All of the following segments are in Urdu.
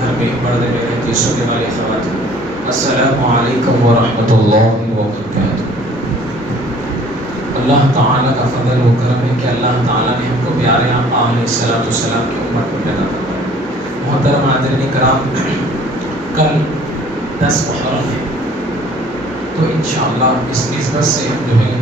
گھر میں پردے میں رہتی سننے والی خواتین، السلام علیکم ورحمۃ اللہ وبرکاتہ۔ اللہ تعالیٰ کا فضل و کرم ہے کہ اللہ تعالیٰ نے ہم کو پیارے آقا علیہ السلام کی امت میں پیدا کروایا۔ محترم حاضرین کرام، کل 10 محرم ہے، تو انشاءاللہ اس نسبت سے ہم جو ہے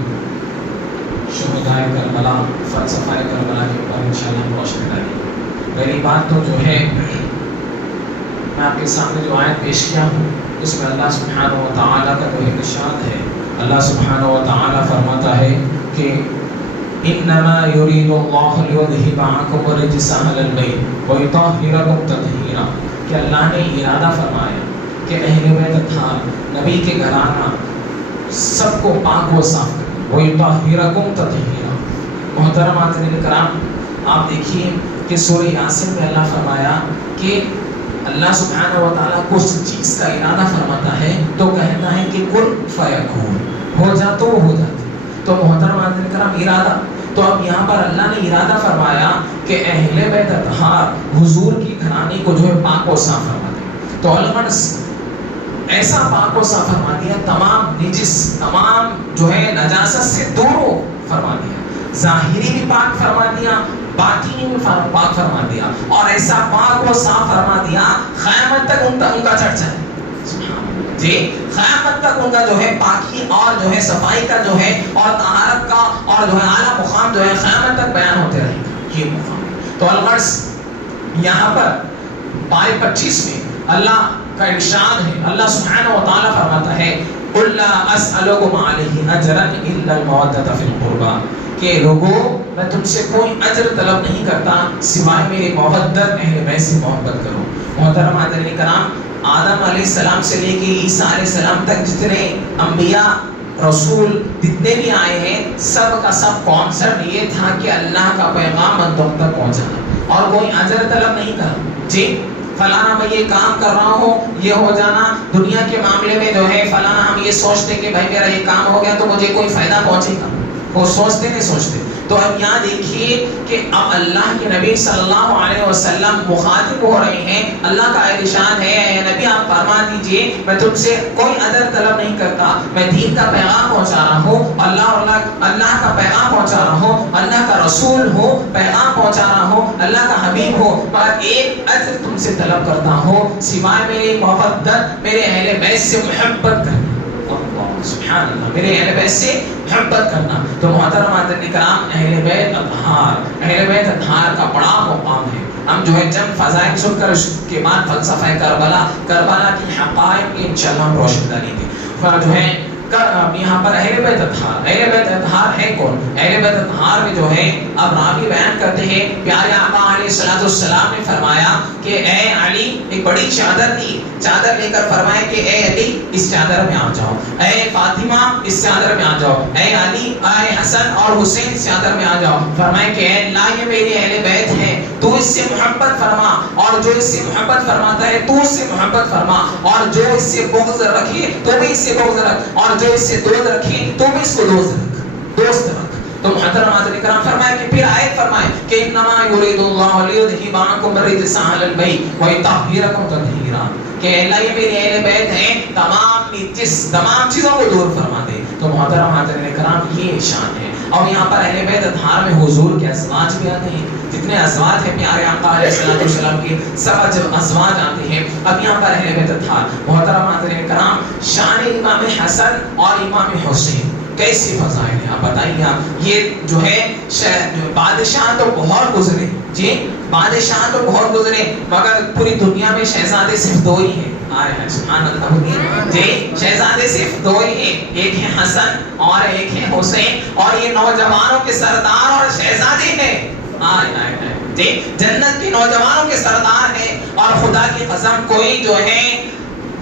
شہدائے کربلا، فلسفہ کربلا کے اوپر انشاءاللہ ہم روشنی ڈالیں گے۔ پہلی بات تو جو ہے میں آپ کے سامنے جو آیت پیش کیا ہوں اس میں اللہ سبحانہ و تعالیٰ کا جو ارشاد ہے، اللہ سبحانہ و تعالیٰ فرماتا ہے کہ انما یرید اللہ لیذھب عنکم الرجس اہل البیت ویطہرکم تطہیرا، کہ اللہ نے ارادہ فرمایا کہ اہل بیت اطہار، نبی کے گھرانہ سب کو پاک و صاف کرے، ویطہرکم تطہیرا۔ محترم حاضرین کرام، آپ دیکھیے کہ سورہ یاسین میں اللہ فرمایا کہ اللہ سبحانہ و تعالیٰ کو اس چیز کا ارادہ فرماتا ہے تو کہتا ہے کہ کن فیکون، ہو جا تو وہ ہو جاتی۔ تو محترم حاضرین کرام، ارادہ تو اب یہاں پر اللہ نے ارادہ فرمایا کہ اہل بیت اطہار حضور کی گھرانی کو جو ہے پاک و صاف فرما دے، تو الغرض ایسا پاک و صاف فرما دیا، تمام نجس، تمام جو ہے نجاست سے دور ہو فرما دیا، ظاہری بھی پاک فرما دیا، باطنی بھی پاک فرما دیا، اور ایسا پاک و صاف فرما دیا قیامت تک ان کا چرچا ہے جی، قیامت تک ان کا جو ہے پاکی اور جو ہے صفائی کا جو ہے اور طہارت کا اور جو ہے اعلیٰ مقام جو ہے قیامت تک بیان ہوتے رہے گا، یہ مقام ہے۔ تو الغرض یہاں پر پارے 25 میں اللہ کا ارشاد ہے، اللہ سبحانہ و تعالیٰ فرماتا ہے قُلْ لَا أَسْأَلُكُمْ عَلَيْهِ أَجْرًا إِلَّا الْمَوَدَّةَ فِي الْقُرْبَى، کہ لوگوں میں تم سے کوئی اجر طلب نہیں کرتا سوائے میری محبت، اہل بیت سے محبت کرو۔ محترم حاضرین کرام، آدم علیہ السلام سے لے کے عیسیٰ علیہ السلام تک جتنے انبیاء رسول جتنے بھی آئے ہیں، سب کا سب کانسرٹ یہ تھا کہ اللہ کا پیغام بندوں تک پہنچانا، اور کوئی اجر طلب نہیں کرا جی فلانا میں یہ کام کر رہا ہوں یہ ہو جانا۔ دنیا کے معاملے میں جو ہے فلانا ہم یہ سوچتے کہ بھائی میرا یہ کام ہو گیا تو مجھے کوئی فائدہ پہنچے گا، وہ سوچتے نہیں سوچتے۔ تو اب یہاں دیکھیے کہ اب اللہ کے نبی صلی اللہ علیہ وسلم مخاطب ہو رہے ہیں، اللہ کا ارشاد ہے اے نبی آپ فرما دیجئے میں تم سے کوئی اجر طلب نہیں کرتا، میں دین کا پیغام پہنچا رہا ہوں، اللہ کا پیغام پہنچا رہا ہوں، اللہ کا رسول ہوں، پیغام پہنچا رہا ہوں، اللہ کا حبیب ہوں، پر ایک اجر تم سے طلب کرتا ہوں سوائے میری محبت، میرے اہل بیت سے محبت کرنا۔ سبحان اللہ، میرے اہل بیت سے محبت کرنا۔ تو محترم حاضرین کرام، اہل بیت اطہار کا بڑا مقام ہے۔ ہم جو ہے چند فضائل سن کر اس کے بعد فلسفہ کربلا کی حقائق کی انشاءاللہ ہم روشن ڈالیں گے۔ جو ہے یہاں پر اہل بیت اطہار ہے کون؟ اہل بیت اطہار میں جو ہے اب راوی بیان کرتے ہیں پیارے آقا علیہ السلام نے فرمایا کہ اے علی، ایک بڑی چادر لی، چادر لے کر فرمائے کہ اے علی اس چادر میں آ جاؤ، اے فاطمہ اس چادر میں آ جاؤ، اے علی، اے حسن اور حسین اس چادر میں آ جاؤ۔ فرمائے کہ اے اللہ یہ میری اہل بیت ہے، تو اس سے محبت فرما، اور جو اس سے محبت فرماتا ہے تو اس سے محبت فرما، اور جو اس سے بغض رکھے تو بھی اس سے بغض رکھ، اور جو اس سے دوست رکھے تو بھی اس کو دوست رکھ۔ تو محترم حاضرین کرام، فرمائے کہ پھر آیت فرمائے کہ انما یرید اللہ لیذھب عنکم الرجس اہل البیت ویطہرکم تطہیرا، کہ اللہ یہ میری اہل بیت ہیں، تمام چیزوں کو دور فرما دے۔ تو محترم حاضرین کرام، یہ شان ہے۔ اور یہاں پر اہل بیت اطہار میں حضور کے ازواج بھی آتے ہیں، جتنے ازواج ہیں پیارے آقا علیہ السلام کے سب ازواج آتے ہیں۔ اب یہاں پر اہل بیت اطہار، محترم حاضرین کرام، شان امام حسن اور امام حسین کیسی فضائل ہیں آپ بتائیے۔ یہ جو ہے بادشاہ تو بہت گزرے جی، بادشاہ تو بہت گزرے، مگر پوری دنیا میں شہزادے صرف 2 ہی ہیں۔ سبحان اللہ جی، شہزادے صرف 2 ہی ہیں، ایک ہے حسن اور ایک ہے حسین، اور یہ نوجوانوں کے سردار اور شہزادے ہیں جی، جنت کے نوجوانوں کے سردار ہیں۔ اور خدا کی قسم کوئی جو ہے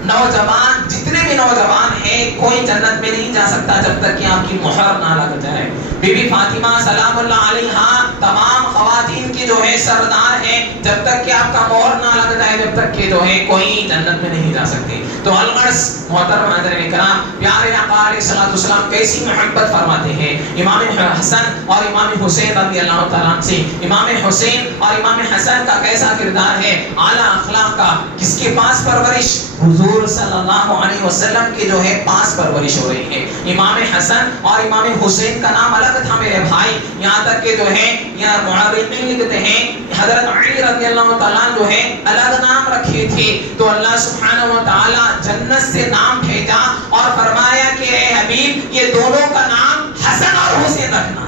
نوجوان، جتنے بھی نوجوان ہیں، کوئی جنت میں نہیں جا سکتا جب تک کہ آپ کی مہر نہ لگ جائے۔ بی بی فاطمہ سلام اللہ علیہا تمام خواتین کی جو ہے سردار ہیں، جب تک کہ آپ کا مہر نہ لگ جائے، جب جب تک کہ جو ہے کوئی جنت میں نہیں جا سکتے. تو الغرض محترم حضرات کرام پیارے آقا علیہ الصلوۃ والسلام کیسی محبت فرماتے ہیں امام حسن اور امام حسین رضی اللہ تعالیٰ عنہ سے. امام حسین اور امام حسن کا کیسا کردار ہے, اعلیٰ اخلاق کا. کس کے پاس پرورش؟ حضور صلی اللہ علیہ وسلم کے جو ہے پاس پرورش ہو رہی ہے. امام حسن اور امام حسین کا نام الگ تھا میرے بھائی, یہاں تک کہ جو ہے یہاں محررین لکھتے ہیں حضرت علی رضی اللہ تعالیٰ جو ہے الگ نام رکھے تھے. تو اللہ سبحانہ و تعالیٰ جنت سے نام بھیجا اور فرمایا کہ اے حبیب یہ دونوں کا نام حسن اور حسین رکھنا.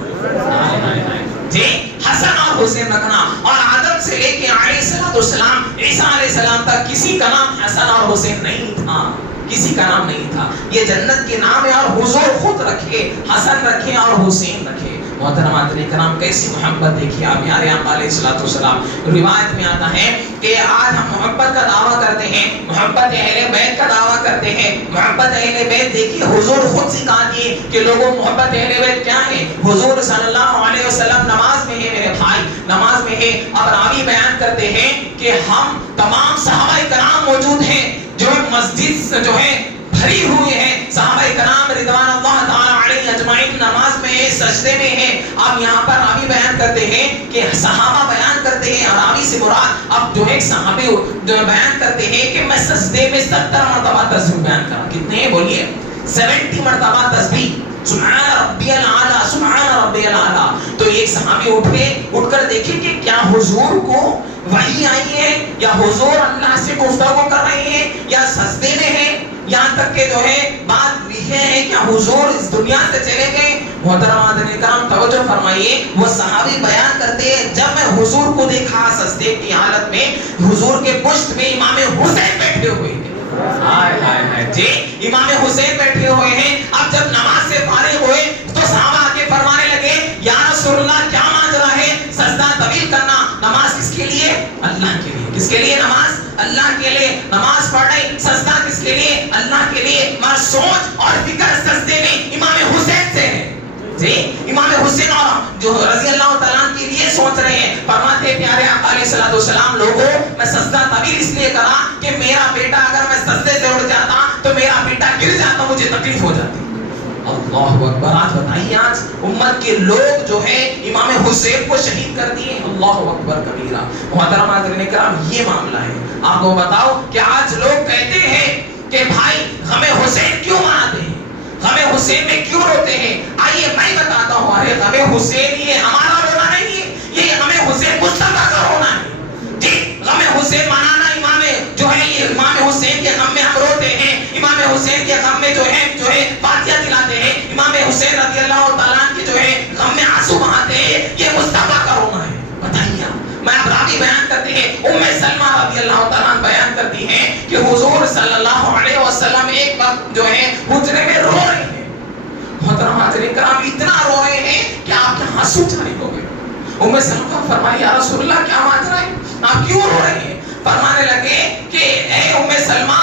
جی حسن اور حسین رکھنا. اور آدم سے لے کے علیہ السلام عیسیٰ علیہ السلام تک کسی کا نام حسن اور حسین نہیں تھا, کسی کا نام نہیں تھا. یہ جنت کے نام ہے اور حضور خود رکھے, حسن رکھے اور حسین رکھے. محترمات کرام کیسی محبت دیکھیے آپ پیارے آقا علیہ الصلوۃ والسلام. روایت میں آتا ہے کہ آج ہم محبت کا دعویٰ کرتے ہیں, محبت اہل بیت کا دعویٰ کرتے ہیں. محبت اہل بیت دیکھیے حضور خود سکھا دیے کہ لوگوں محبت اہل بیت کیا ہے. حضور صلی اللہ علیہ وسلم نماز میں ہے میرے بھائی, نماز میں ہے. اب راوی بیان کرتے ہیں کہ ہم تمام صحابہ کرام موجود ہیں جو مسجد جو ہے بھری ہوئی ہے. صحابہ کرام رضوان اللہ تعالی علیہ اجمعین نماز میں ہے, سجدے میں ہے. اب یہاں پر راوی بیان کرتے ہیں کہ صحابہ بیان کرتے ہیں, راوی سے مراد اب جو ہے صحابے جو بیان کرتے ہیں کہ میں سجدے میں 70 مرتبہ تسبیح بیان کرا. کتنے ہیں بولیے؟ 70 مرتبہ تسبیح. سبحان ربی الاعلیٰ, سبحان ربی الاعلیٰ. تو ایک صحابی اٹھ کر دیکھیں کہ کیا حضور کو وحی آئی ہے یا حضور اللہ سے گفتگو کر رہے ہیں یا سجدے میں ہیں. یہاں تک کہ جو ہے بات یہ ہے کہ حضور اس دنیا سے چلے گئے. محترمات کرام توجہ فرمائیے, وہ صحابی بیان کرتے ہیں جب میں حضور کو دیکھا سجدے کی حالت میں, حضور کے پشت میں امام حسین بیٹھے ہوئے ہیں. ہائے ہائے ہائے جی, امام حسین بیٹھے ہوئے ہیں. اب جب نماز سے فارغ ہوئے تو صحابہ آ کے فرمانے لگے یا رسول اللہ کیا ماجرا ہے, سجدہ طویل کرنا. نماز کس کے لیے؟ اللہ کے لیے. کس کے لیے نماز؟ اللہ کے لیے. نماز پڑھ رہے, سجدہ کس کے لیے؟ اللہ کے لیے. مگر سوچ اور فکر سجدے میں امام حسین سے ہے. جی امام حسین اور جو رضی اللہ تعالیٰ کے لیے سوچ رہے ہیں. فرماتے پیارے آقا علیہ الصلوۃ والسلام لوگوں میں سجدہ طویل اس لیے کرا کہ میرا بیٹا اگر میں سجدے سے اٹھ جاتا تو میرا بیٹا گر جاتا, مجھے تکلیف ہو جاتی. اللہ اکبر. آج بتائیے آج امت کے لوگ جو ہے امام حسین کو شہید کر دیے. اللہ اکبر کبیرہ. محترمات کرام یہ معاملہ ہے. آپ کو بتاؤ کہ آج لوگ کہتے ہیں کہ بھائی ہمیں حسین کیوں مناتے ہیں, غم حسین میں کیوں روتے ہیں. آئیے میں بتاتا ہوں. ارے غم حسین یہ ہمارا رونا نہیں ہے, یہ غم حسین مصطفیٰ کا رونا ہے. جی غم حسین منانا امام جو ہے یہ امام حسین کے غم میں ہم روتے ہیں, امام حسین کے غم میں جو ہے فاتحہ دلاتے ہیں, امام حسین رضی اللہ تعالیٰ کے جو ہے غم میں آنسو بہاتے ہیں, یہ مصطفیٰ کا رونا ہے. بتائیے میں اب راوی بیان کرتے ہیں ام سلمہ رضی اللہ تعالیٰ بیان کرتی ہیں کہ حضور صلی اللہ علیہ وسلم ایک وقت جو ہے حجرے میں رو رہے ہیں. محترم حاضرین کرام اتنا رو رہے ہیں کہ آپ کے آنسو جاری ہو گئے. ام سلمہ فرمائی یا رسول اللہ کیا ماجرا ہے, آپ کیوں رو رہے ہیں؟ فرمانے لگے کہ اے ام سلمہ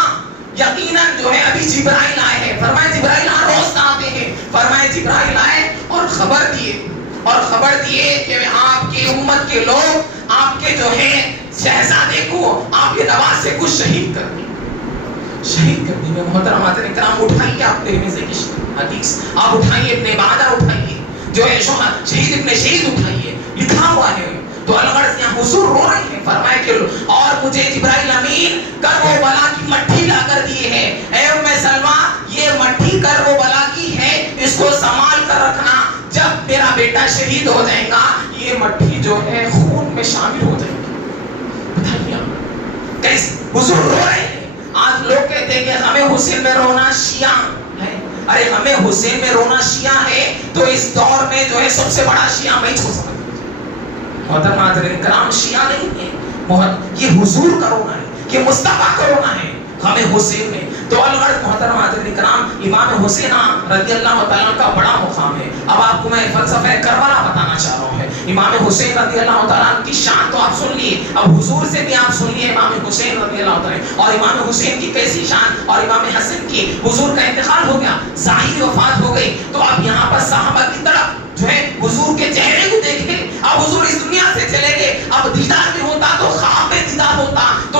یقیناً جو ہے ابھی جبرائیل آئے ہیں. فرمائے جبرائیل روز آتے ہیں. فرمائے جبرائیل آئے اور خبر دیے کہ آپ کی امت کے لوگ آپ کے جو ہے شہزادے کو آپ کے دوا سے کچھ شہید کر دیں. محترمات کرام اٹھائیے آپ ترمذی کی حدیث, آپ اٹھائیے ابن ماجہ اٹھائیے, جو ہے شہید ابن شہید اٹھائیے, لکھا ہوا ہے. تو الغرض یہاں حضور رو رہے ہیں. فرمائے کہ اور مجھے جبرائیل امین کربلا کی مٹھی لا کر دیے ہیں. اے ام سلمہ یہ مٹھی کربلا کی ہے, اس کو سنبھال کر رکھنا, جب میرا بیٹا شہید ہو جائے گا یہ مٹھی جو ہے خون میں شامل ہو جائے گی. بتائیے کیسے حضور رو رہے ہیں. آج لوگ کہتے ہیں کہ ہمیں حسین میں رونا شیعہ ہے. ارے ہمیں حسین میں رونا شیعہ ہے تو اس دور میں جو ہے سب سے بڑا شیعہ میں چھو سکتا. محترم حاضرین کرام شیعہ نہیں ہے, یہ حضور کا رونا ہے, یہ مصطفیٰ کا رونا ہے ہمیں حسین میں. تو الغرض محترم حاضرین کرام امام حسین رضی اللہ تعالیٰ کا بڑا مقام ہے. اب آپ کو میں فلسفہ کربلا بتانا چاہ رہا ہوں. امام حسین رضی اللہ تعالیٰ کی شان تو آپ سن لیے, اب حضور سے بھی آپ سنیے امام حسین رضی اللہ تعالیٰ, اور امام حسین کی کیسی شان, اور امام حسن کی. حضور کا انتقال ہو گیا, ظاہری وفات ہو گئی, تو اب یہاں پر صحابہ کی طرف جو ہے حضور کے چہرے کو دیکھیں. اب حضور اس دنیا سے چلے گئے, اب دیدار بھی ہوتا تو خواب میں دیدار ہوتا تو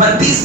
32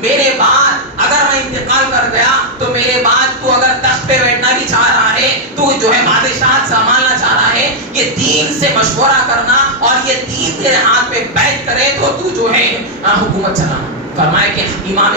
میرے بعد اگر میں انتقال کر گیا تو میرے بعد تو اگر تخت پہ بیٹھنا بھی چاہ رہا ہے، تو جو ہے بادشاہت سنبھالنا چاہ رہا ہے، یہ دین سے مشورہ کرنا اور یہ دین تیرے ہاتھ میں بیعت کرے تو جو ہے حکومت چلانا. فرمایا کہ امام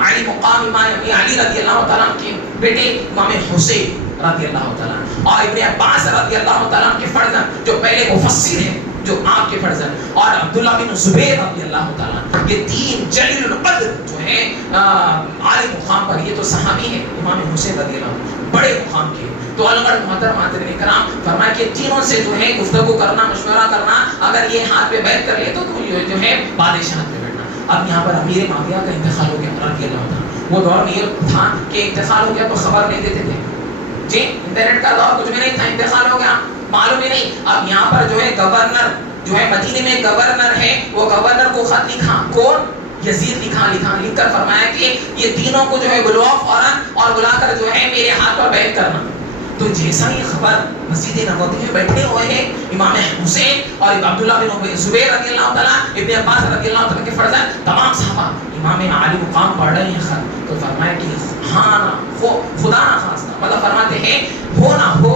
علی مقام امام علی رضی اللہ تعالیٰ کے بیٹے امام حسین رضی اللہ تعالیٰ اور ابن عباس رضی اللہ تعالیٰ کے فرزند جو پہلے مفسر ہیں، جو آپ کے فرزند، اور عبداللہ بن زبیر رضی اللہ تعالیٰ، یہ تین جلیل القدر جو ہے عالی مقام پر، یہ تو صحابی ہیں. امام حسین رضی اللہ بڑے مقام کے. تو الگڑ محترم حاضرین کرام، فرمایا کہ تینوں سے جو ہے گفتگو کرنا، مشورہ کرنا، اگر یہ ہاتھ پہ بیعت کر لے تو جو ہے بادشاہت پہ بیٹھنا. اب یہاں پر امیر معاویہ کا انتقال ہو گیا رضی اللہ تعالیٰ. وہ دور میں یہ تھا کہ انتقال ہو گیا تو خبر نہیں دیتے تھے. جی انٹرنیٹ کا دور کچھ بھی نہیں تھا، انتقال ہو گیا معلوم ہی نہیں. اب یہاں پر جو ہے گورنر جو ہے مدینے میں گورنر ہے، وہ گورنر کو خط لکھا، کون؟ یزید لکھ کر فرمایا کہ یہ تینوں کو جو ہے بلواؤ فوراً اور بلا کر جو ہے میرے ہاتھ پر بیعت کرنا. تو جیسا یہ خبر مسجد نبوی میں بیٹھے ہوئے ہیں امام حسین اور عبداللہ بن زبیر رضی اللہ تعالیٰ، ابن عباس رضی اللہ تعالیٰ کے فرزند، تمام صحابہ امام علی مقام پڑھ رہے ہیں خط. تو فرمایا کہ ہاں خدا نہ خواستہ، مطلب فرماتے ہیں ہو نہ ہو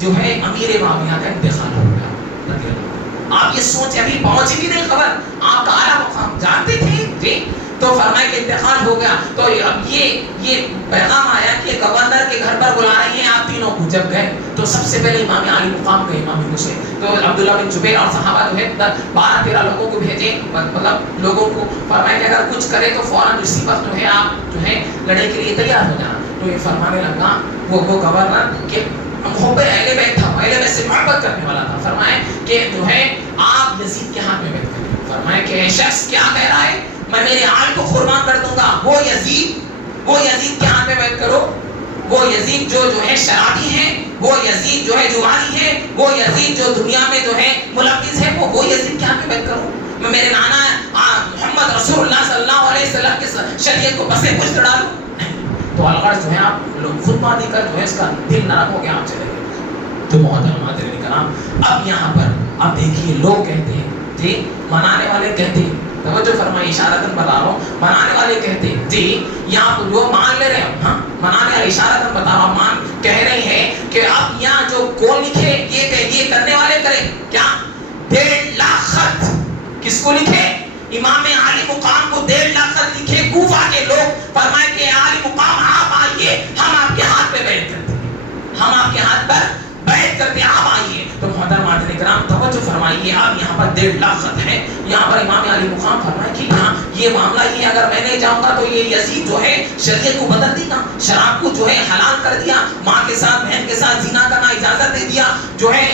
جو ہے امیر معاویہ کا انتقال ہو گیا رضی اللہ. آپ یہ سوچ ابھی پہنچی بھی نہیں خبر، آپ کا اعلیٰ مقام جانتے تھے جی. تو فرمایا کہ انتقال ہو گیا. تو اب یہ پیغام آیا کہ گورنر کے گھر پر بلا رہے ہیں آپ تینوں کو. جب گئے تو سب سے پہلے امام علی مقام گئے، امام حسین. تو عبداللہ بن زبیر اور صحابہ جو ہے 12-13 لوگوں کو بھیجے، مطلب لوگوں کو فرمایا کہ اگر کچھ کرے تو فوراً اسی وقت جو ہے آپ جو ہے لڑائی کے لیے تیار ہو جانا. تو یہ فرمانے لگا وہ گورنر کہ محبت اہل بیت تھا، اہل بیت سے محبت کرنے والا تھا. فرمایا کہ جو ہے آپ یزید کے ہاتھ میں بیعت کریں. فرمایا کہ شخص کیا کہہ رہا ہے، میں میرے آل کو قربان کر دوں گا. وہ یزید کے ہاتھ میں بیعت کرو. وہ یزید جو ہے شرابی ہے، وہ یزید جو ہے جواری ہے، وہ یزید جو دنیا میں جو ہے ملوث ہے، وہ یزید کے ہاتھ میں بیعت کرو. میں میرے نانا محمد رسول اللہ صلی اللہ علیہ وسلم کی شریعت کو بسے پشت ڈالوں. تو الغرض جو ہے آپ لوگ خطبہ دے کر جو ہے اس کا دل نرم ہو گیا، آپ چلے گئے. تو محترم حاضرین کرام، اب یہاں پر اب دیکھیے لوگ کہتے ہیں جی، منانے والے کہتے ہیں، توجہ فرمائیے اشارتاً بتا رہا ہوں، منانے والے کہتے ہیں جی یہاں پر جو مان لے رہے ہیں، ہاں منانے والے اشارتاً بتا رہا ہوں، مان کہہ رہے ہیں کہ اب یہاں جو کون لکھے، یہ کرنے والے کریں کیا 1.5 لاکھ خط کس کو لکھے؟ امام علی مقام کو 1.5 لاکھ خط لکھے کوفہ کے لوگ. فرمائے کہ علی مقام آپ آئیے، ہم آپ کے ہاتھ پہ بیعت کرتے ہیں، ہم آپ کے ہاتھ پر بیعت کرتے ہیں، آپ آئیے. تو محترم حاضرین کرام توجہ فرمائیے، اب یہاں پر 1.5 لاکھ خط ہے. یہاں پر امام علی مقام فرمائے کہ یہاں یہ معاملہ یہ اگر میں نہیں جاؤں گا تو یہ یزید جو ہے شریعت کو بدل دے گا، شراب کو جو ہے حلال کر دیا، ماں کے ساتھ بہن کے ساتھ زنا کرنا اجازت دے دیا، جو ہے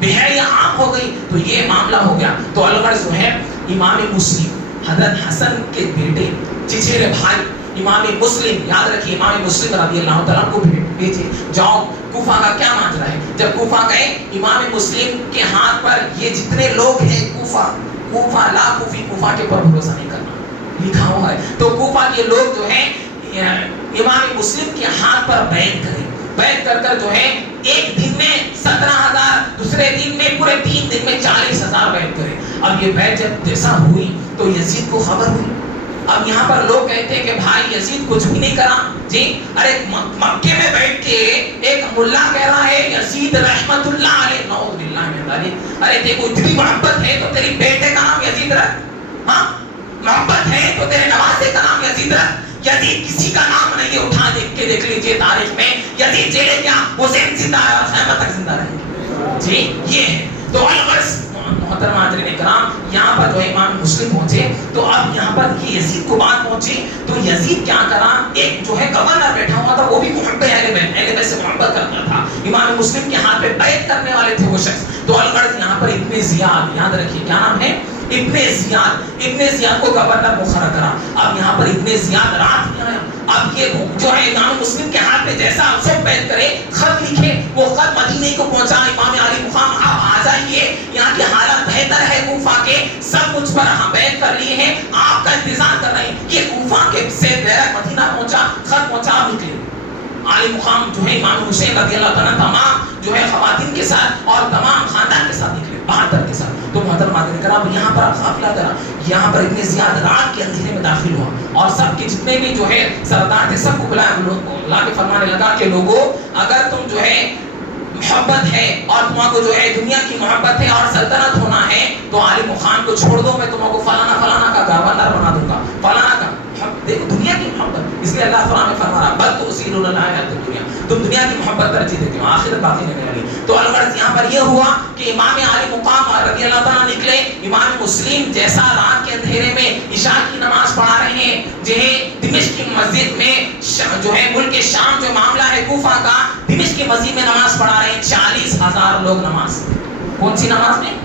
بحیرہ عام ہو گئی. تو یہ معاملہ ہو گیا. تو الغرض جو ہے امام مسلم حضرت حسن کے بیٹے چچیرے بھائی امام مسلم، یاد رکھیے امام مسلم رضی اللہ تعالیٰ کو بھیجے، جاؤ کوفہ کا کیا ماجرا ہے. جب کوفہ گئے امام مسلم کے ہاتھ پر یہ جتنے لوگ ہیں کوفہ لا کوفی، کوفہ کے پر بھروسہ نہیں کرنا لکھا ہوا ہے. تو کوفہ کے لوگ جو ہیں امام مسلم کے ہاتھ پر بیعت کریں، بیعت کر جو ہے ایک دن میں 17,000، دوسرے دن میں پورے 3 دن میں 40,000 بیعت کریں. اب یہ بیعت جب جیسا ہوئی تو یزید کو خبر ہوئی. اب یہاں پر لوگ کہتے ہیں کہ بھائی یزید کچھ بھی نہیں کرا جی. ارے مکے میں بیٹھ کے ایک ملا کہہ رہا ہے یزید رحمت اللہ علیہ، نعوذ باللہ من ذالک. ارے دیکھو اتنی محبت ہے تو تیری بیٹے کا نام یزید رکھ، ہاں محبت ہے تو تیرے نواسے کا نام یزید رکھ. یزید کسی کا نام نہیں ہے، اٹھا دیکھ لیجئے تاریخ میں یزید جیلے کیا حسین زندہ ہے اور قیامت تک زندہ رہے گا جی. یہ ہے. تو الغرض محترم حاضرین کرام یہاں پر جو امام مسلم پہنچے تو اب یہاں پر یہ یزید کو بات پہنچی. تو یزید کیا کرا، ایک جو ہے گورنر بیٹھا ہوا تھا، وہ بھی محب اہل بیت سے محبت کرتا تھا، امام مسلم کے ہاتھ پہ بیعت کرنے والے تھے وہ شخص. تو الغرض یہاں پر ابن زیاد، یاد رکھیے کیا نام ہے، ابن زیاد کو گورنر مقرر کرا. اب یہاں پر ابن زیاد رات میں آیا. اب یہ جو ہے امام مسلم کے ہاتھ پہ جیسا سب بیعت کرے، خط لکھے، وہ خط مدینے کو پہنچا. امام علی مقام آپ آ جائیے، یہاں کی حالت بہتر ہے کوفہ کے، سب مجھ پر ہم بیعت کر لیے ہیں، آپ کا انتظار کر رہے ہیں. یہ کوفہ کے سے ڈائریکٹ مدینہ پہنچا، خط پہنچا، آپ نکلے. علی مقام جو ہے امام حسین رضی اللہ تعالیٰ تمام جو ہے خواتین کے ساتھ اور تمام خاندان کے ساتھ نکلے. بہادر کے ساتھ. تو محترم حاضرین کرام یہاں پر قافلہ کرا, یہاں پر اتنے زیادہ رات کے اندھیرے میں داخل ہوا اور سب کے جتنے بھی جو ہے سردار تھے سب کو بلا کے فرمانے لگا کہ لوگوں اگر تم جو ہے محبت ہے اور تمہارا کو جو ہے دنیا کی محبت ہے اور سلطنت ہونا ہے تو علی مقام کو چھوڑ دو, میں تمہارا کو فلانا کا گورنر بنا دوں گا, فلانا کا. دیکھو دنیا کی محبت, اس لیے اللہ قرآن میں فرما رہا بل تؤثرون الحیاۃ الدنیا, تم دنیا کی محبت ترجیح دیتے ہو, آخرت باقی نہیں رہی. تو الغرض یہاں پر یہ ہوا کہ امام علی مقام رضی اللہ تعالیٰ نکلے. امام مسلم جیسا رات کے اندھیرے میں عشاء کی نماز پڑھا رہے ہیں جو ہے دمشق کی مسجد میں, جو ہے ملک شام جو معاملہ ہے کوفہ کا, دمشق کی مسجد میں نماز پڑھا رہے ہیں 40,000 لوگ نماز. کون سی نماز میں؟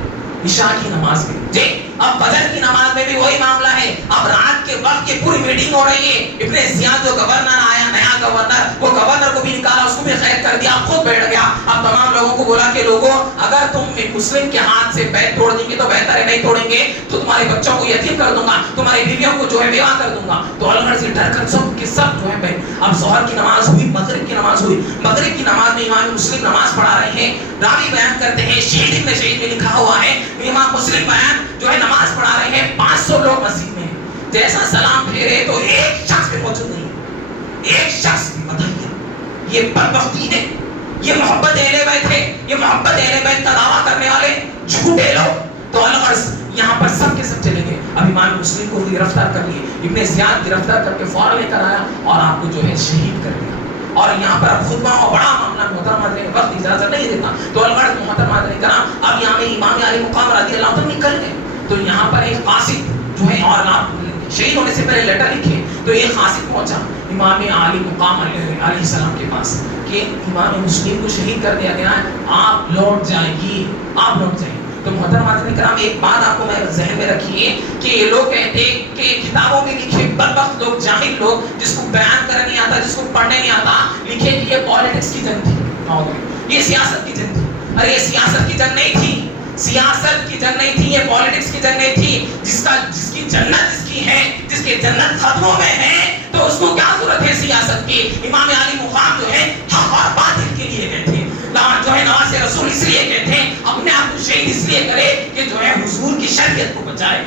عشاء کی نماز میں. جی اب فجر کی نماز میں بھی وہی معاملہ ہے. اب رات کے وقت کی پوری میٹنگ ہو رہی ہے. ابن زیاد جو گورنر آیا نیا گورنر, وہ گورنر کو بھی نکالا, اس کو بھی قید کر دیا, خود بیٹھ گیا. اب تمام لوگوں کو بولا کہ لوگوں اگر تم مسلم کے ہاتھ سے بیت توڑ دیں گے تو بہتر ہے, نہیں توڑیں گے تو تمہارے بچوں کو یتیم کر دوں گا, تمہاری بیویوں کو جو ہے بیوہ کر دوں گا. تو الغرض سے ڈر کر سب کے سب جو ہے بیٹھ. اب ظہر کی نماز ہوئی, مغرب کی نماز ہوئی. مغرب کی نماز میں امام مسلم نماز پڑھا رہے ہیں. راوی بیان کرتے ہیں, شہید ابن شہید میں لکھا ہوا ہے, امام مسلم بیان جو ہے نماز پڑھا رہے ہیں, 500 لوگ مسجد میں. جیسا سلام پھیرے تو ایک شخص بھی موجود نہیں, ایک شخص بھی. بتائیے یہ بدبختی ہے, یہ محبت اہل بیت ہے, یہ محبت اہل بیت کا دعویٰ کرنے والے جھوٹے لوگ. تو الغرض یہاں پر سب کے سب چلے گئے. اب امام مسلم کو گرفتار کر لیے, ابن زیاد گرفتار کر کے فوراً لے کر آیا اور آپ کو جو ہے شہید کر دیا. اور یہاں پر اب خطبہ اور بڑا معاملہ, محترم حاضرین وقت اجازت نہیں دیتا. تو الغرض محترم حاضرین کرام اب یہاں میں امام علی مقام رضی اللہ عنہ نکل گئے. تو یہاں پر ایک قاصد جو ہے, اور آپ شہید ہونے سے پہلے لیٹر لکھے, تو ایک قاصد پہنچا امام علی مقام علیہ السلام کے پاس کہ امام مسلم کو شہید کر دیا گیا ہے, آپ لوٹ جائیے, آپ لوٹ جائیے. تو محترم حاضرین کرام ایک بات آپ کو میں ذہن میں رکھیے کہ یہ لوگ کہتے ہیں کہ کتابوں میں لکھے بدبخت لوگ, جاہل لوگ, جس کو بیان کرنے نہیں آتا, جس کو پڑھنے نہیں آتا, لکھے کہ یہ پالیٹکس کی جنگ تھی, یہ سیاست کی جنگ تھی. ارے یہ سیاست کی جنگ نہیں تھی, سیاست کی جنگ نہیں تھی, یہ پالیٹکس کی جنگ نہیں تھی. جس کی جنت جس کی ہے, جس کے جنت خطروں میں ہے, تو اس کو کیا ضرورت ہے سیاست کی. امام علی مقام جو ہے حق اور باطل کے لیے گئے تھے, جو ہے نواز رسول اس لیے گئے تھے, اپنے آپ کو شہید اس لیے کرے کہ جو ہے حضور کی شریعت کو بچائے.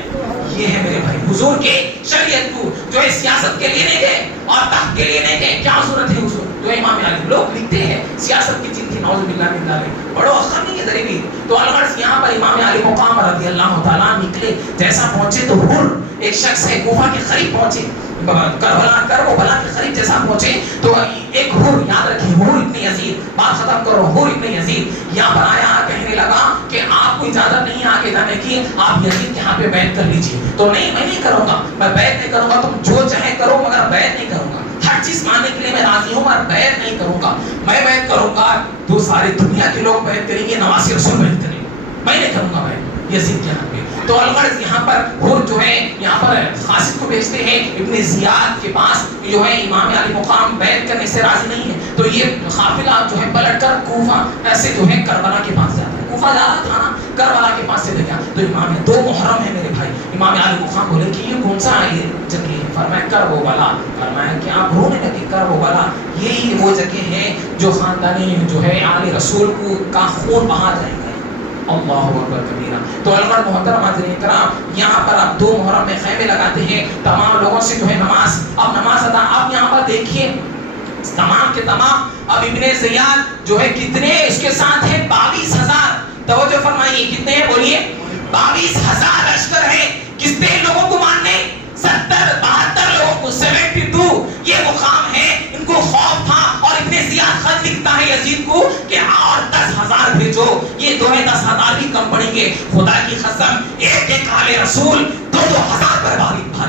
یہ ہے میرے بھائی, حضور کی شریعت کو جو ہے سیاست کے لیے نہیں گئے اور تخت کے لیے نہیں گئے. کیا ضرورت ہے حضور جو امام علی, لوگ لکھتے ہیں سیاست کی چیز تھی, نعوذ باللہ من ذالک, بڑو اخر نہیں ہے ذریعی. تو الغرض یہاں پر امام علی مقام رضی اللہ تعالیٰ نکلے. جیسا پہنچے تو حر ایک شخص ہے کوفہ کے قریب پہنچے, کربلا کے قریب جیسا پہنچے تو ایک حر, یاد رکھیے حر ابن یزید, بات ختم کرو, حر ابن یزید یہاں پر آیا, کہنے لگا کہ آپ کو اجازت نہیں آگے جانے کی, آپ یزید کے ہاں پہ بیعت کر لیجیے. تو نہیں, میں نہیں کروں گا, میں بیعت نہیں کروں گا, تم جو چاہے کرو مگر بیعت نہیں کروں گا. ہر چیز ماننے کے لیے میں راضی ہوں مگر بیعت نہیں کروں گا. میں بیعت کروں گا تو ساری دنیا کے لوگ بیعت کریں گے, نواز رسول بیعت کریں گے, میں نہیں کروں گا بیعت یزید کے ہاں پہ. تو الغرض یہاں پر حر جو ہے یہاں پر قاصد کو بھیجتے ہیں ابن زیاد کے پاس, جو ہے امام علی مقام بیعت کرنے سے راضی نہیں ہے. تو یہ قافلہ جو ہے پلٹ کر کوفہ ایسے جو ہے کربلا کے پاس جاتا ہے. کوفہ جا رہا تھا نا, کربلا کے پاس سے لے گیا. تو امام 2 محرم ہے میرے بھائی. امام علی مقام بولے کہ یہ کون سا یہ جگہ ہے؟ فرمایا کربلا. فرمایا کہ آپ رونے لگے, کربلا یہی وہ جگہ ہے جو خاندانی جو ہے آل رسول کو کا خون بہا جائے گا. اللہ اکبر کبیرہ. تو الغرض محترم حاضرین کرام یہاں پر آپ 2 محرم میں خیمے لگاتے ہیں, تمام لوگوں سے جو ہے نماز ادا. آپ یہاں پر دیکھیے تمام کے تمام, اب ابن زیاد جو ہے کتنے اس کے ساتھ ہیں, 22,000. توجہ فرمائیے, کتنے ہیں بولیے, 22,000 لشکر ہے. کتنے لوگوں کو ماننے, 72 لوگوں کو, 72. یہ مقام ہے, ان کو خوف تھا. اور ابن زیاد خط لکھتا ہے یزید کو کہ اور 10,000 بھیجو, یہ 10,000 بھی کم پڑیں گے. خدا کی قسم ایک ایک آل رسول 2,000 پر بھاری تھا.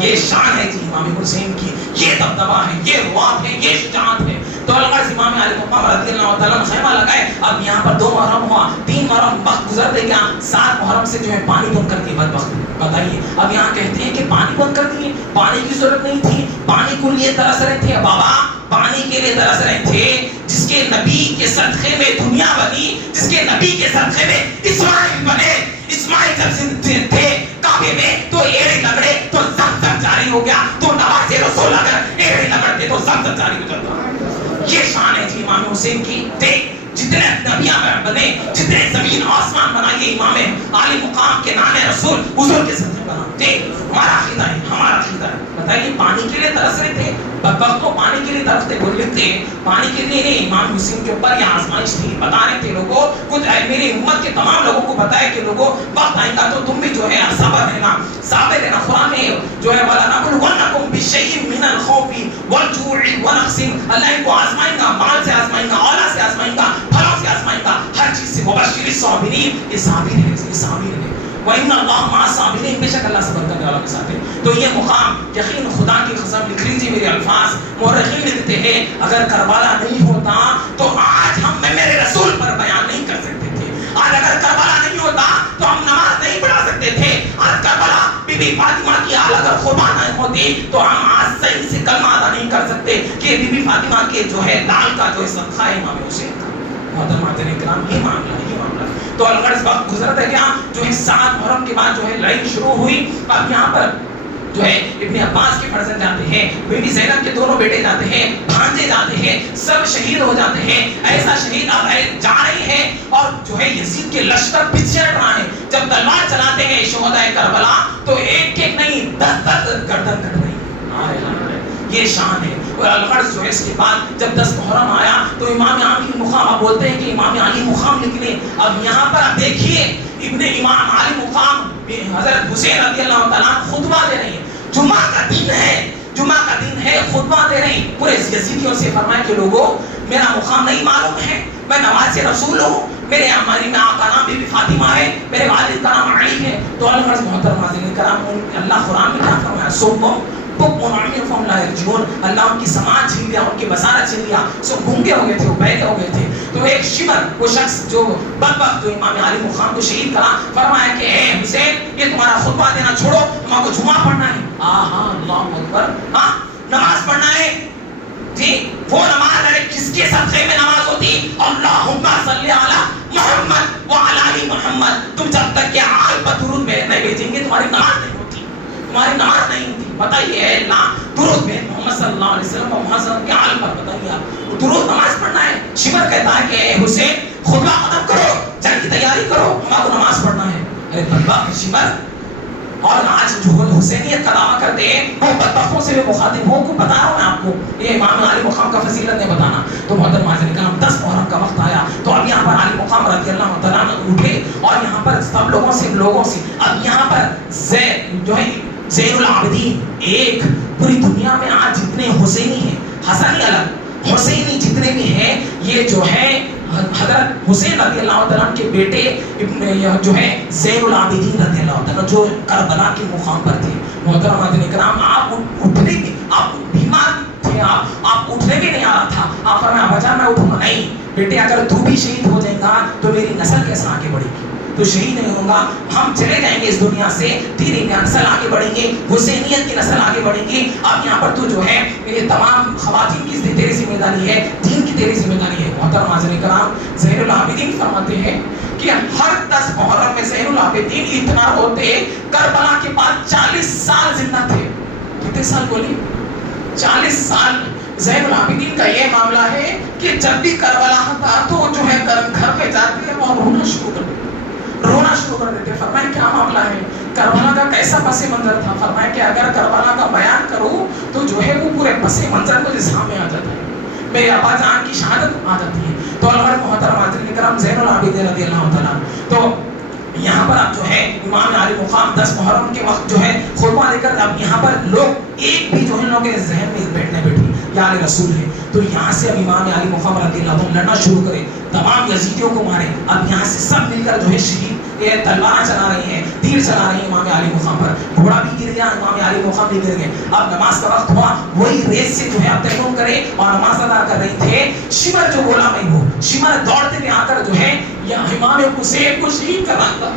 یہ شان ہے جی امام حسین کی, یہ دبدبہ ہے, یہ رعب ہے, یہ شجاعت ہے. تو الغرض امام علی مقام رضی اللہ تعالیٰ نے خیمہ لگائے. اب یہاں پر 2 محرم ہوا, 3 محرم وقت گزرتے گیا, 7 محرم سے جو ہے پانی بند کر دی بدبخت. بتائیے اب یہاں کہتے ہیں کہ پانی بند کر دیے, پانی کی ضرورت نہیں تھی, پانی کو لیے ترس رہے تھے. بابا پانی کے لیے ترس رہے تھے جس کے نبی کے صدقے میں دنیا بنی, جس کے نبی کے صدقے میں اسماعیل بنے. اسماعیل جب زندہ تھے کعبے میں تو ایڑے لگڑے تو زمزم جاری ہو گیا. تو نواز رسول اگر ایڑے لگڑتے تو زمزم جاری ہو جاتا. یہ شان ہے جی امام حسین کی. دیکھ جتنے نبیاں بنے، جتنے زمین آسمان بنائیے، امام عالی مقام کے نام رسول حضور کے صدقے بناتے. ہمارا عقیدہ ہے، ہمارا عقیدہ ہے. بتائیے پانی کے لیے ترس رہے تھے، بدبختوں پانی کے لیے ترستے، وہ لکھتے پانی کے لیے نہیں. امام حسین کے اوپر یہ آزمائش تھی، بتا رہے تھے لوگوں کچھ میری امت کے تمام لوگوں کو بتایا کہ لوگوں وقت آئے گا تو تم بھی جو ہے صبر رہنا، صابر رہنا. قرآن میں جو ہے وَلَنَبْلُوَنَّكُمْ بِشَيْءٍ مِّنَ الْخَوْفِ وَالْجُوعِ وَنَقْصٍ، اللہ ان کو آزمائے گا، مال سے آزمائے گا، اولاد سے آزمائے گا، پھلوں سے آزمائے گا، ہر چیز سے. وَبَشِّرِ الصَّابِرِينَ، یہ صابر ہے، یہ صابر ہے. وَإِنَّ اللَّهَ مَعَ الصَّابِرِينَ، بے شک اللہ صبر کرنے والوں کے ساتھ ہے. تو یہ مقام یقین خدا کی قسم لکھ لیجیے میرے الفاظ، مورخین لکھتے ہیں اگر کربلا نہیں ہوتا تو آج ہم میرے رسول پر بیان نہیں کر سکتے تھے. آج اگر کربلا نہیں ہوتا تو ہم نماز نہیں پڑھا سکتے تھے. آج کربلا بی بی فاطمہ کی آل اگر قربان نہیں ہوتی تو ہم آج صحیح سے کلمہ ادا نہیں کر سکتے کہ بی بی فاطمہ کے جو ہے لال کا جو ہے صدقہ ہے امام حسین کا. محترمات کرام یہ معاملہ ہے، یہ معاملہ. تو الغرض وقت گزرتا گیا، جو ہے 7 محرم کے بعد جو ہے لڑائی شروع ہوئی. اب یہاں پر جو ہے ابن عباس کے فرزند جاتے ہیں، بی بی زینب کے دونوں بیٹے جاتے ہیں، بھانجے جاتے ہیں، سب شہید ہو جاتے ہیں. ایسا شہید اب جا رہی ہے اور جو ہے یزید کے لشکر پیچھے ہٹ رہا ہے. جب تلوار چلاتے ہیں شہدائے کربلا تو ایک ایک نہیں 10 گردن کٹ رہی. یہ شان ہے. اور الغرض جو ہے اس کے بعد جب 10 محرم آیا تو امام علی مقام، اب بولتے ہیں کہ امام علی مقام لکھنے. اب یہاں پر آپ دیکھیے ابن امام علی مقام حضرت حسین رضی اللہ تعالیٰ خطبہ دے رہے ہیں. جمعہ کا دن ہے، جمعہ کا دن ہے، خطبہ دے رہے ہیں. پورے یزیدیوں سے فرمایا کہ لوگوں میرا مقام نہیں معلوم ہے، میں نواز رسول ہوں، میرے ہماری ماں کا نام بی بی فاطمہ ہے، میرے والد کا نام علی ہے. تو الغرض محترم حاضرین کرام، اللہ قرآن میں کیا فرمایا؟ سو اللہ ان کی سماج چھین لیا، ان کی بصارت چھین لیا، سب گونگے ہو گئے تھے، وہ بیٹھے ہو گئے تھے. تو ایک شمر، وہ شخص جو بدبخت جو امام علی مقام کو شہید کرا، فرمایا کہ اے حسین یہ تمہارا خطبہ دینا چھوڑو، ہم کو جمعہ پڑھنا ہے. ہاں اللہ اکبر، ہاں نماز پڑھنا ہے. جی وہ نماز ہے کس کے صدقے میں نماز ہوتی؟ اللہم صلی علی محمد وعلی آل محمد. تم جب تک کہ آل پر درود نہیں بھیجیں گے تمہاری نماز نہیں ہوتی، تمہاری نماز نہیں ہوتی. بتائیے اے اللہ درود میں محمد صلی اللہ علیہ وسلم اور محمد صلی اللہ علیہ وسلم کے آل پر بتائیے آپ درود نماز پڑھنا ہے. شمر کہتا ہے کہ اے حسین خطبہ ختم کرو، جنگ کی تیاری کرو، ہمارا کو نماز پڑھنا ہے. ارے بدبخت شمر. اور آج جو حسینیت کا دعویٰ کرتے ہیں وہ بدبختوں سے بھی مخاطب ہوں کو بتا رہا ہوں میں آپ کو. یہ امام علی مقام کا فضیلت نہیں بتانا. تو محترم حاضرین کرام 10 محرم کا وقت آیا تو اب یہاں پر علی مقام رضی اللہ تعالیٰ عنہ اٹھے اور یہاں پر سب لوگوں سے اب یہاں پر جو ہے زین العابدین، ایک پوری دنیا میں آج جتنے حسینی ہیں، حسنی الگ حسینی جتنے بھی ہیں، یہ جو ہے حضرت حسین رضی اللہ تعالیٰ کے بیٹے جو ہے زین العابدین رضی اللہ تعالیٰ جو کربلا کے مقام پر تھے. محترم حاضرین کرام آپ اٹھنے بھی، آپ بیمار تھے، آپ اٹھنے بھی نہیں آ رہا تھا. آپ فرمایا ابا جان میں اٹھوں گا نہیں. بیٹے اگر تو بھی شہید ہو جائے گا تو میری نسل کیسے آگے بڑھے گی؟ تو شہید نہیں ہوں گا، ہم چلے جائیں گے اس دنیا سے، تیری نسل آگے بڑھیں گے، حسینیت کی نسل آگے بڑھیں گی. اب یہاں پر تو جو ہے یہ تمام خواتین کی تیری ذمہ داری ہے، دین کی تیری ذمہ داری ہے. محترم حاضرین کرام زین العابدین فرماتے ہیں کہ ہر 10 محرم میں زین العابدین اتنا روتے، کربلا کے بعد 40 سال زندہ تھے. کتنے سال بولی؟ 40 سال. زین العابدین کا یہ معاملہ ہے کہ جب بھی کربلا تھا تو جو ہے گھر پہ جاتے ہیں وہ رونا شروع کر دیتے. فرمایا کیا معاملہ ہے؟ کربلا کا کیسا پس منظر تھا؟ فرمایا کہ اگر کربلا کا بیان کروں تو جو ہے وہ پورے پس منظر مجھے سامنے آ جاتا ہے، میرے ابا جان کی شہادت آ جاتی ہے. تو الغرض محترم حاضرین کرام زین العابدین رضی اللہ تعالیٰ تو یہاں پر اب جو ہے امام علی مقام 10 محرم کے وقت جو ہے خطبہ دے کر اب یہاں پر لوگ ایک بھی جو ہے لوگوں کے ذہن میں بیٹھی یا علی رسول ہے. تو یہاں سے اب امام علی مقام رضی اللہ عنہ لڑنا شروع کرے، تمام یزیدیوں کو مارے. اب یہاں سے سب مل کر جو ہے شہید تلوار چلا رہی ہیں، تیر چلا رہی ہیں امام علی مقام پر. گھوڑا بھی گر گیا، امام علی مقام بھی گر گئے. اب نماز کا وقت ہوا، وہی ریس سے جو ہے اب تیمم کرے اور نماز ادا کر رہے تھے. شمر جو بولا میں وہ شمر دوڑتے ہوئے آ کر جو ہے امام حسین کو شہید کر رہا تھا.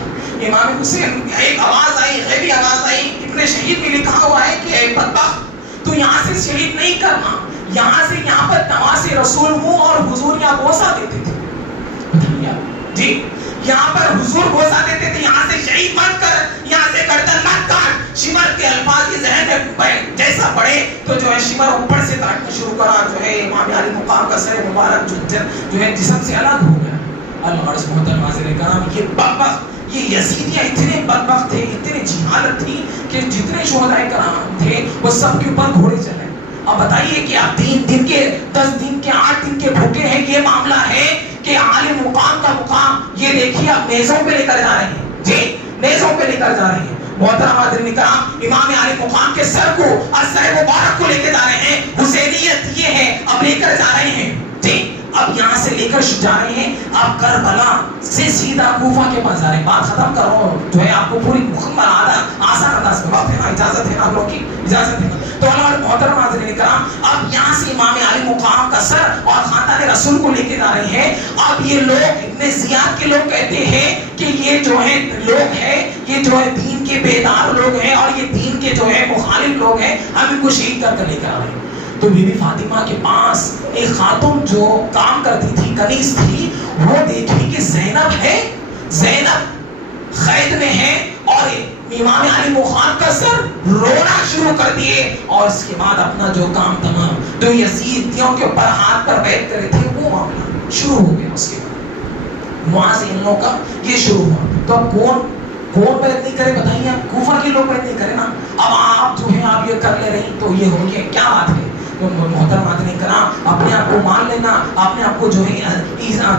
امام حسین ایک آواز آئی، غیبی آواز آئی، ابن شہید میں لکھا ہوا ہے کہ اے بدبخت تو یہاں سے شہید نہیں کرنا، یہاں سے یہاں پر نواز رسول ہوں اور حضور یہاں بوسا دیتے تھے. جی یہاں پر حضور بوسا دیتے تھے، یہاں سے شہید مت کر، یہاں سے گردن مت کاٹ. شمر کے الفاظ کے ذہن میں جیسا پڑے تو جو ہے شمر اوپر سے کاٹنا شروع کرا جو ہے امام علی مقام کا سر مبارک جو ہے جسم سے الگ ہو گیا. الغرض محترم حاضرین کرام یہ بدبخت یہ یزیدیاں اتنے بدبخت تھے, اتنے جہالت تھی کہ جتنے شہداء کرام تھے وہ سب کے اوپر گھوڑے چلے. اب بتائیے کہ آپ 3 دن کے 10 دن کے 8 دن کے بھوکے ہیں, یہ معاملہ ہے کہ عالم مقام کا مقام یہ دیکھیے آپ نیزوں پہ لے کر جا رہے ہیں, جی نیزوں پہ لے کر جا رہے ہیں. محترم حاضرین کرام امام علی مقام کے سر کو اور سر مبارک کو لے کے جا رہے ہیں. حسینیت یہ ہے اب لے کر جا رہے ہیں جی, اب یہاں سے لے کر جا رہے ہیں آپ کربلا سے سیدھا کوفہ کے پاس جا رہے ہیں. بات ختم کر رہا ہوں جو ہے آپ کو پوری مکمل آسان انداز میں وقت ہے نا, اجازت ہے نا, آپ لوگوں کی اجازت ہے. تو محترم حاضرین کرام اب یہاں سے امام علی مقام کا سر اور خاندان رسول کو لے کے جا رہے ہیں. اب یہ لوگ ابن زیاد کے لوگ کہتے ہیں کہ یہ جو ہے لوگ ہیں یہ جو ہے دین کے بیدار لوگ ہیں اور یہ دین کے جو ہے مخالف لوگ ہیں, ہم ان کو شہید کر کے لے کر آ رہے ہیں. تو بی بی فاطمہ کے پاس ایک خاتون جو کام کرتی تھی, کنیز تھی, وہ دیکھی کہ زینب ہے, زینب قید میں ہے, اور امام علی مقام کا سر رونا شروع کر دیے. اور اس کے بعد اپنا جو کام تمام جو یزیدیوں کے اوپر ہاتھ پر بیٹھ کرے تھے وہ معاملہ شروع ہو گیا. اس کے بعد وہاں سے ان لوگوں کا یہ شروع ہوا. تو اب کون بیعت نہیں کرے بتائیے آپ, کوفہ کے لوگ بیعت نہیں کرے نا. اب آپ جو ہے آپ یہ کر لے رہی تو یہ ہو گیا, کیا بات ہے. تو محترم حاضرین کرام اپنے آپ کو مان لینا, اپنے آپ کو جو ہے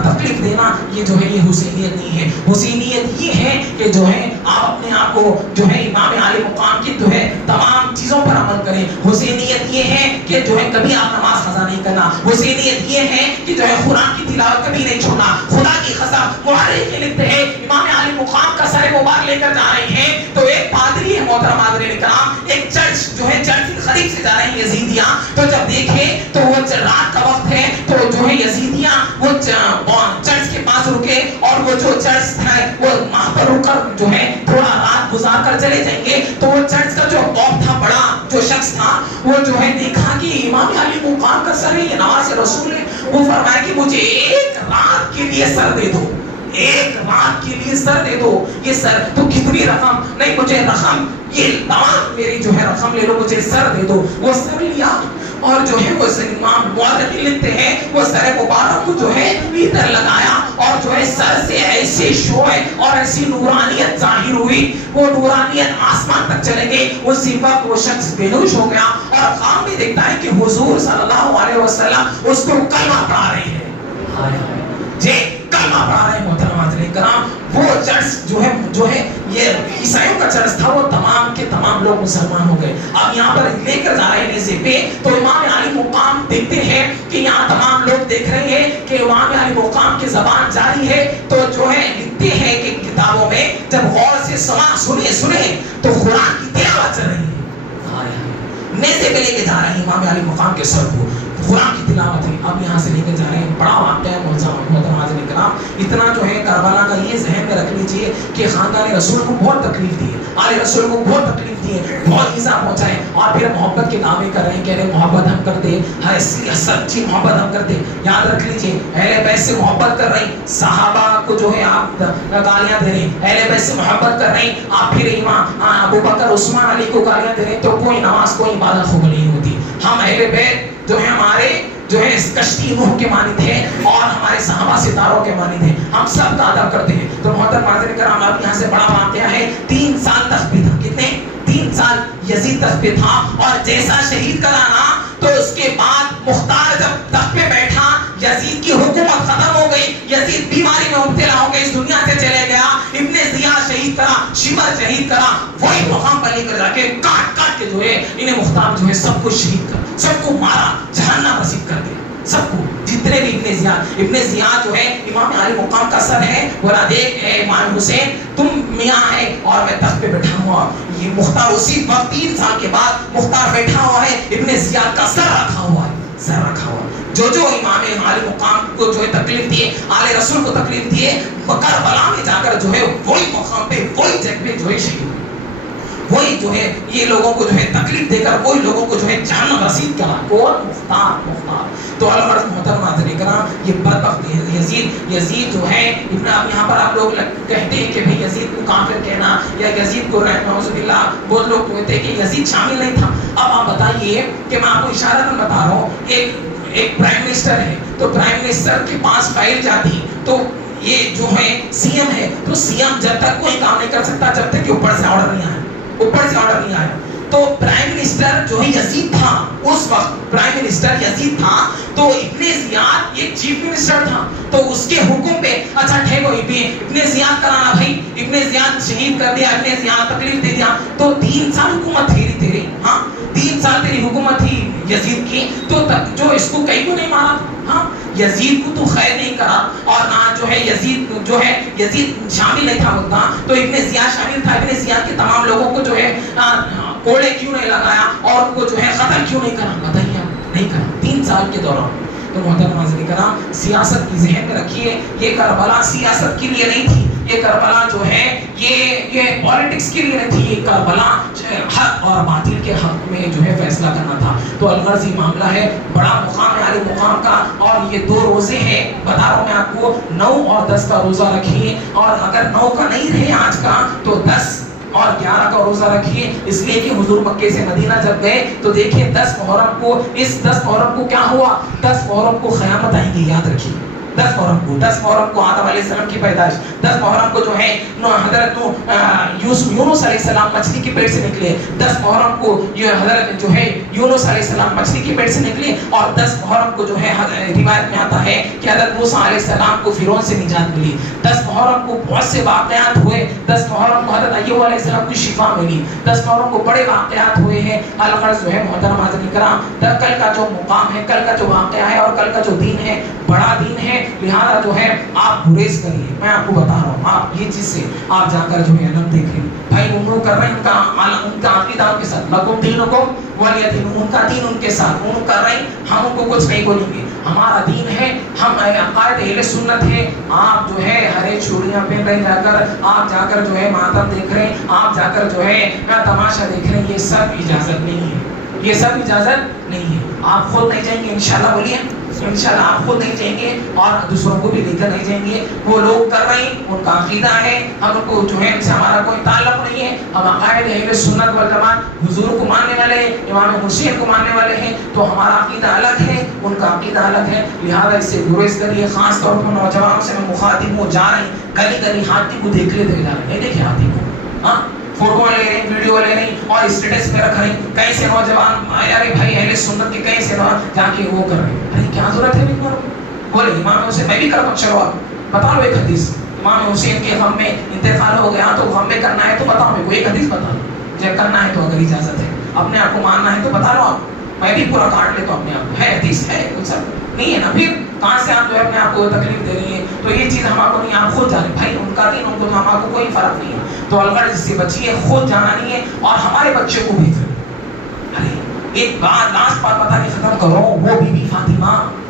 تکلیف دینا, یہ جو ہے یہ حسینیت نہیں ہے. حسینیت یہ ہے کہ جو ہے آپ اپنے آپ کو جو ہے امام علی مقام کی جو ہے تمام چیزوں پر عمل کریں. حسینیت یہ ہے کہ جو ہے کبھی آپ نماز قضا نہیں کرنا. حسینیت یہ ہے کہ جو ہے قرآن کی تلاوت کبھی نہیں چھوڑنا. خدا کی قسم مورخ لکھتے ہیں امام علی مقام کا سر مبارک لے کر جا رہے ہیں تو ایک پادری ہے محترم حاضرین کرام, ایک چرچ جو ہے چرچ خریف سے جا رہے ہیں یزیدیاں. تو جب دیکھے تو وہ رات کا وقت ہے تو جو ہے یزیدیاں وہ چرچ کے پاس رکے, اور وہ جو چرچ ہے وہ وہاں پر رک کر جو ہے تھوڑا رات گزار کر چلے جائیں گے. تو وہ چرچ کا جو باپ تھا, بڑا جو شخص تھا, وہ جو ہے دیکھا کہ امام علی مقام کا سر ہے, یہ نواز رسول ہے. وہ فرمایا کہ مجھے ایک رات کے لیے سر دے دو, ایک رات کے لیے سر دے دو. یہ سر تو کتنی رقم نہیں, مجھے رقم یہ تمام میری جو ہے رقم لے لو, مجھے سر دے دو. وہ سر لیا اور جو ہے وہ امام مورخ لکھتے ہیں وہ سر مبارک کو جو ہے ادھر لگایا, اور جو ہے سر سے ایسے شوئے اور ایسی نورانیت ظاہر ہوئی, وہ نورانیت آسمان تک چلے گئی. اسی وقت وہ شخص بے ہوش ہو گیا, اور خواب میں دیکھتا ہے کہ حضور صلی اللہ علیہ وسلم اس کو کلمہ پڑھا رہے ہیں. جی کلمہ پڑھا رہے ہیں. محترم حاضرین کرام وہ چرچ جو ہے یہ عیسائیوں کا چرچ تھا, وہ تمام کے تمام لوگ مسلمان ہو گئے. اب یہاں پر لے کر جا رہے ہیں نیزے پہ, تو امام علی مقام دیکھتے ہیں کہ یہاں تمام لوگ دیکھ رہے ہیں کہ امام علی مقام کی زبان جاری ہے. تو جو ہے لکھتے ہیں کہ کتابوں میں جب غور سے سنے تو قرآن کی تلاوت چل رہی ہے. نیزے پہ لے کے جا رہے ہیں امام علی مقام کے سر کو, قرآن کی تلاوت ہے. اب یہاں سے لے کے جا رہے ہیں, بڑا واقعہ ہے محترم حاضرین کرام. اتنا جو ہے کربلا کا یہ ذہن میں رکھ لیجئے کہ خاندان رسول کو بہت تکلیف دی ہے, آل رسول کو بہت تکلیف دی ہے, بہت ایذا پہنچا ہے, اور پھر محبت کے دعوے کر رہے ہیں, کہہ رہے ہیں محبت ہم کرتے, ہر سچی محبت ہم کرتے. یاد رکھ لیجئے اہل بیت سے محبت کر رہے ہیں, صحابہ کو جو ہے آپ گالیاں دے رہے ہیں, اہل بیت سے محبت کر رہے ہیں آپ, پھر امام ابو بکر عثمان علی کو گالیاں دے رہے ہیں. تو کوئی نماز کوئی عبادت قبول نہیں ہوتی. ہم اہل بیت جو ہے ہمارے جو ہے اس کشتی نوح کے مانند ہے, اور ہمارے صحابہ ستاروں کے مانند ہے, ہم سب کا ادب کرتے ہیں. تو محترم حاضرین کرام اب یہاں سے بڑا واقعہ ہے. 3 سال تک بھی تھا, کتنے 3 سال یزید تک بھی تھا, اور جیسا شہید کرانا تو اس کے بعد مختار جب تخت پہ بیٹھا, یزید کی حکومت ختم ہو گئی, یزید بیماری میں مبتلا ہو گئی, اس دنیا سے چلے گیا. ابن زیاد شہید کرا, شمر شہید کرا, وہی مقام پر لے کر جا کے کاٹ کے جو ہے انہیں مختار جو ہے سب کو شہید کر, سب کو مارا, جہنم نصیب کر دیا سب کو, جتنے بھی ابن زیاد جو ہے امام علی مقام کا سر ہے. بولا دیکھ اے امام حسین تم میاں ہے اور میں تخت پہ بیٹھا ہوا. یہ مختار اسی وقت 3 سال کے بعد مختار بیٹھا ہوا ہے, ابن زیاد کا سر رکھا ہوا ہے, سر رکھا ہوا. جو امام علی مقام کو جو ہے تکلیف دیے, آل رسول کو تکلیف دیے, کربلا میں جا کر جو ہے وہی مقام پہ وہی جگہ پہ جو ہے شہید ہوئے. وہی جو ہے یہ لوگوں کو جو ہے تکلیف دے کر وہی لوگوں کو جو ہے جہنم رسید کرا. کون؟ مختار. تو الغرض محترم حاضرین کرام یہ بدبخت یزید جو ہے ابن، اب یہاں پر آپ لوگ کہتے ہیں کہ بھئی یزید کو کافر کہنا یا یزید کو نعوذ باللہ، بہت لوگ کہتے ہیں کہ یزید شامل نہیں تھا. اب آپ بتائیے کہ میں آپ کو اشارتاً بتا رہا ہوں، ایک پرائم منسٹر ہے تو پرائم منسٹر کے پاس فائل جاتی تو یہ جو ہے سی ایم ہے، تو سی ایم جب تک کوئی کام نہیں کر سکتا جب تک کہ اوپر سے آرڈر نہیں آیا. تو پرائم منسٹر جو ہے یزید تھا، اس وقت پرائم منسٹر یزید تھا، تو ابن زیاد ایک چیف منسٹر تھا، تو اس کے حکم پہ اچھا ٹھیک ہو ابن زیاد کرانا، بھائی ابن زیاد شہید کر دیا، ابن زیاد تکلیف دے دیا، تو 3 سال حکومت تھی تیری، ہاں 3 سال تیری حکومت تھی یزید کی، تو جو اس کو کہیں کو نہیں مارا، ہاں یزید کو تو خیر نہیں کرا، اور نہ جو ہے یزید شامل نہیں تھا ہوتا، تو ابن زیاد شامل تھا. ابن زیاد کے تمام لوگوں کو جو ہے کوڑے کیوں نہیں لگایا اور ان کو جو ہے قتل کیوں نہیں کرا؟ بتائیے، نہیں کرا 3 سال کے دوران. تو محترم حاضرین کرام، سیاست کی ذہن میں رکھیے، یہ کربلا سیاست کے لیے نہیں تھی، یہ کربلا جو ہے یہ پالیٹکس کے لیے نہیں تھی، یہ کربلا حق اور باطل کے حق میں جو ہے فیصلہ کرنا تھا. تو الغرض یہ معاملہ ہے، بڑا مقام ہے عالی مقام کا، اور یہ 2 روزے ہیں، بتا رہا ہوں میں آپ کو، 9 اور 10 کا روزہ رکھیے، اور اگر 9 کا نہیں رہے آج کا تو 10 اور 11 کا روزہ رکھیے. اس لیے کہ حضور مکے سے مدینہ جب گئے تو دیکھیں 10 محرم کو کیا ہوا؟ 10 محرم کو قیامت آئیں گی، یاد رکھیے. 10 محرم کو آدم علیہ السلام کی پیدائش، 10 محرم کو جو ہے حضرت یونس علیہ السلام مچھلی کی پیٹ سے نکلے، 10 محرم کو یہ حضرت جو ہے یونس علیہ السلام مچھلی کی پیٹ سے نکلے، اور 10 محرم کو جو ہے روایت میں آتا ہے کہ حضرت موسیٰ علیہ السلام کو فرعون سے نجات ملی. 10 محرم کو بہت سے واقعات ہوئے، 10 محرم کو حضرت ایوب علیہ السلام کو شفا ملی، 10 محرم کو بڑے واقعات ہوئے ہیں. الغرض جو ہے محترم حاضرین کرام، کل کا جو مقام ہے، کل کا جو واقعہ ہے، اور کل کا جو دین ہے بڑا دین ہے، لہذا جو ہے آپ گریز کریے. میں آپ کو بتا رہا ہوں، آپ یہ چیز سے آپ جا کر جو ہے علم دیکھیں. بھائی عمرہ کر رہے ہیں، ان کا عقیدہ ان کے ساتھ، لکم دینکم ولی دین، ان کا دین ان کے ساتھ، عمرہ کر رہے ہیں، ہم ان کو کچھ نہیں بولیں گے. ہمارا دین ہے، ہم عقائد اہل سنت ہے. آپ جو ہے ہرے چوڑیاں پہن رہے، آپ جا کر جو ہے ماتم دیکھ رہے ہیں، آپ جا کر جو ہے تماشا دیکھ رہے ہیں، یہ سب اجازت نہیں ہے، یہ سب اجازت نہیں ہے. آپ خود نہیں جائیں گے انشاءاللہ، بولیے انشاءاللہ آپ خود نہیں جائیں گے اور دوسروں کو بھی لے کر نہیں جائیں گے. وہ لوگ کر رہے ہیں، ان کا عقیدہ ہے، ہم کو جو ہے ان سے ہمارا کوئی تعلق نہیں ہے. ہم عقائد اہل سنت والجماعت، حضور کو ماننے والے ہیں، امام حسین کو ماننے والے ہیں، تو ہمارا عقیدہ الگ ہے، ان کا عقیدہ الگ ہے. لہذا اس سے گریز کریے. خاص طور پر نوجوانوں سے میں مخاطب ہوں، جا رہے ہیں گلی گلی ہاتھی کو دیکھ لیتے جا رہے ہیں، دیکھیں ہاتھی کو، ہاں فوٹو لے رہے ہیں، ویڈیو لے رہے ہیں اور اسٹیٹس پہ رکھ رہے ہیں. کہیں سے نوجوان ارے بھائی اہل سنت کے کہیں سے جا کے وہ کر رہے ہیں. ارے کیا ضرورت ہے بھی؟ بولے امام حسین میں بھی کرتا ہوں، چلو آپ بتا لو ایک حدیث. امام حسین کے غم میں انتقال ہو گیا تو غم میں کرنا ہے تو بتاؤ میرے کو ایک حدیث بتا لو. جب کرنا ہے تو اگر اجازت ہے، اپنے آپ کو ماننا ہے تو بتا لو آپ. میں بھی پورا کاٹ لیتا ہوں اپنے آپ کو. ہے حدیث ہے کچھ سب نہیں ہے نا، پھر کہاں سے آپ جو ہے اپنے آپ کو تکلیف دے رہی ہیں؟ تو یہ چیز ہم آپ کو نہیں، آپ خود جانے بھائی، ان کا دین ان کو ہم آپ کو کوئی فرق نہیں ہے. تو الغرض اس سے بچیے، خود جانا نہیں ہے اور ہمارے بچے کو بھی. ارے ایک بات لاسٹ بات بتا کے ختم کرو، وہ بی بی فاطمہ